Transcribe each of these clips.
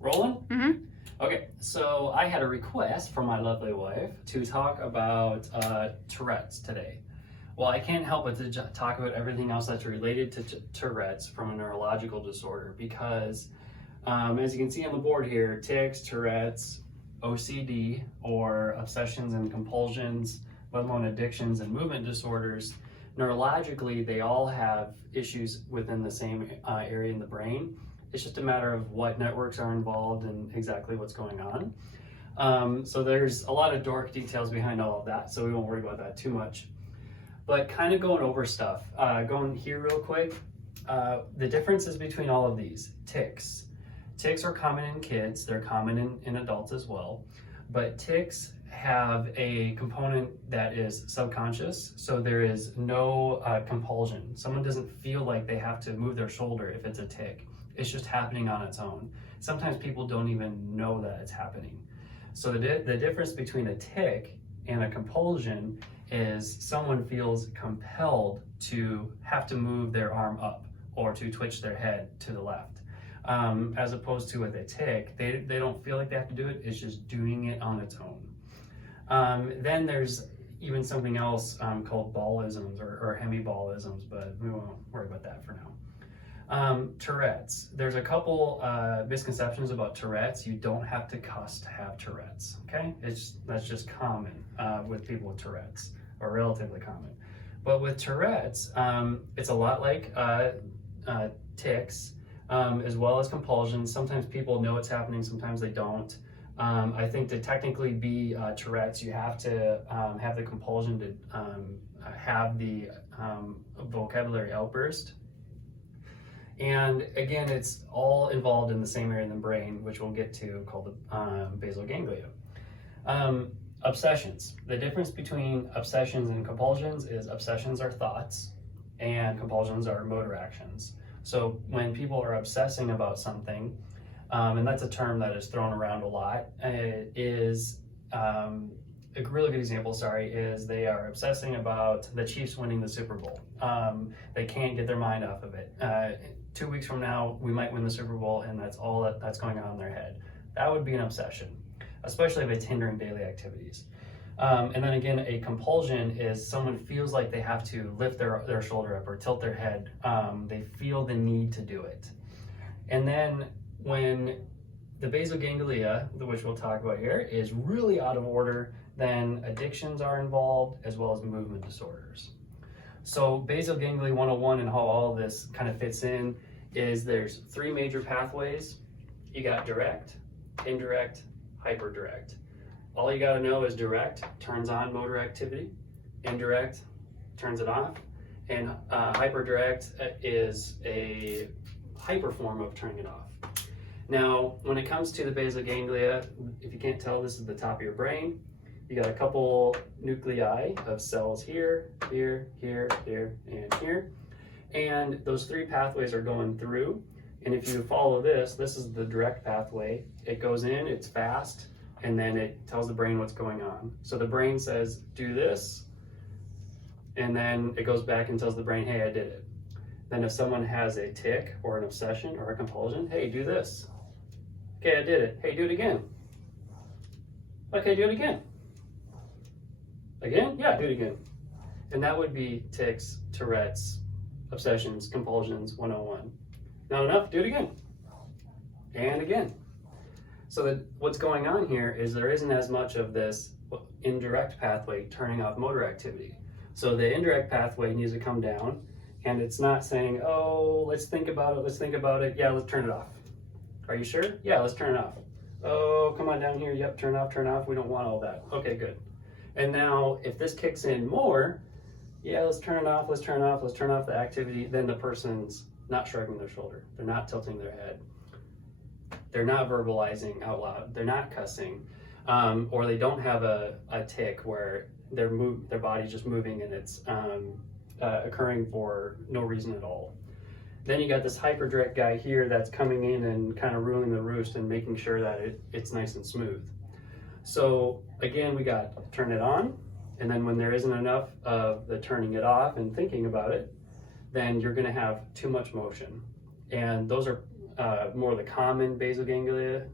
Rolling? Mm-hmm. Okay, so I had a request from my lovely wife to talk about Tourette's today. Well, I can't help but to talk about everything else that's related to Tourette's from a neurological disorder because, as you can see on the board here, tics, Tourette's, OCD, or obsessions and compulsions, let alone addictions and movement disorders, neurologically, they all have issues within the same area in the brain. It's just a matter of what networks are involved and exactly what's going on. So there's a lot of dork details behind all of that, so we won't worry about that too much. But kind of going over stuff, going here real quick, the differences between all of these. Tics. Tics are common in kids, they're common in adults as well, but tics have a component that is subconscious, so there is no compulsion. Someone doesn't feel like they have to move their shoulder if it's a tic. It's just happening on its own. Sometimes people don't even know that it's happening. So the difference between a tic and a compulsion is someone feels compelled to have to move their arm up or to twitch their head to the left. As opposed to with a tic, they don't feel like they have to do it, it's just doing it on its own. Then there's even something else called ballisms or hemiballisms, but we won't worry about that for now. Tourette's. There's a couple misconceptions about Tourette's. You don't have to cuss to have Tourette's, okay? That's just common with people with Tourette's, or relatively common. But with Tourette's, it's a lot like tics, as well as compulsions. Sometimes people know it's happening, sometimes they don't. I think to technically be Tourette's, you have to have the compulsion to have the vocabulary outburst. And again, it's all involved in the same area in the brain, which we'll get to, called the basal ganglia. Obsessions. The difference between obsessions and compulsions is obsessions are thoughts and compulsions are motor actions. So when people are obsessing about something, and that's a term that is thrown around a lot, is a really good example, is they are obsessing about the Chiefs winning the Super Bowl. They can't get their mind off of it. 2 weeks from now, we might win the Super Bowl, and that's all that's going on in their head. That would be an obsession, especially if it's hindering daily activities. And then again, a compulsion is someone feels like they have to lift their shoulder up or tilt their head. They feel the need to do it. And then when the basal ganglia, which we'll talk about here, is really out of order, then addictions are involved as well as movement disorders. So basal ganglia 101 and how all of this kind of fits in is there's three major pathways. You got direct, indirect, hyperdirect. All you got to know is direct turns on motor activity, indirect turns it off, and hyperdirect is a hyper form of turning it off. Now, when it comes to the basal ganglia, if you can't tell, this is the top of your brain. You got a couple nuclei of cells here, here, here, here, and here. And those three pathways are going through. And if you follow this is the direct pathway. It goes in, it's fast, and then it tells the brain what's going on. So the brain says, do this, and then it goes back and tells the brain, hey, I did it. Then if someone has a tic or an obsession or a compulsion, hey, do this. Okay, I did it. Hey, do it again. Okay, do it again. Again? Yeah, do it again. And that would be tics, Tourette's, obsessions, compulsions 101. Not enough? Do it again. And again. So that what's going on here is there isn't as much of this indirect pathway turning off motor activity. So the indirect pathway needs to come down, and it's not saying, oh, let's think about it, yeah, let's turn it off. Are you sure? Yeah, let's turn it off. Oh, come on down here, yep, turn off, we don't want all that. Okay, good. And now if this kicks in more, yeah, let's turn off the activity, then the person's not shrugging their shoulder, they're not tilting their head, they're not verbalizing out loud, they're not cussing, or they don't have a tic where their body's just moving and it's occurring for no reason at all. Then you got this hyperdirect guy here that's coming in and kind of ruling the roost and making sure that it's nice and smooth. So again, we got turn it on, and then when there isn't enough of the turning it off and thinking about it, then you're going to have too much motion. And those are more of the common basal ganglia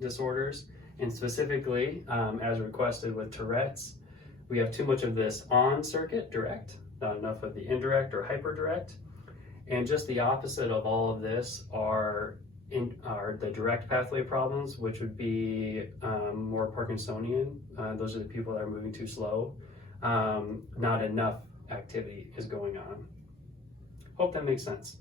disorders, and specifically, as requested with Tourette's, we have too much of this on circuit, direct, not enough of the indirect or hyperdirect. And just the opposite of all of this are the direct pathway problems, which would be more Parkinsonian. Those are the people that are moving too slow. Not enough activity is going on. Hope that makes sense.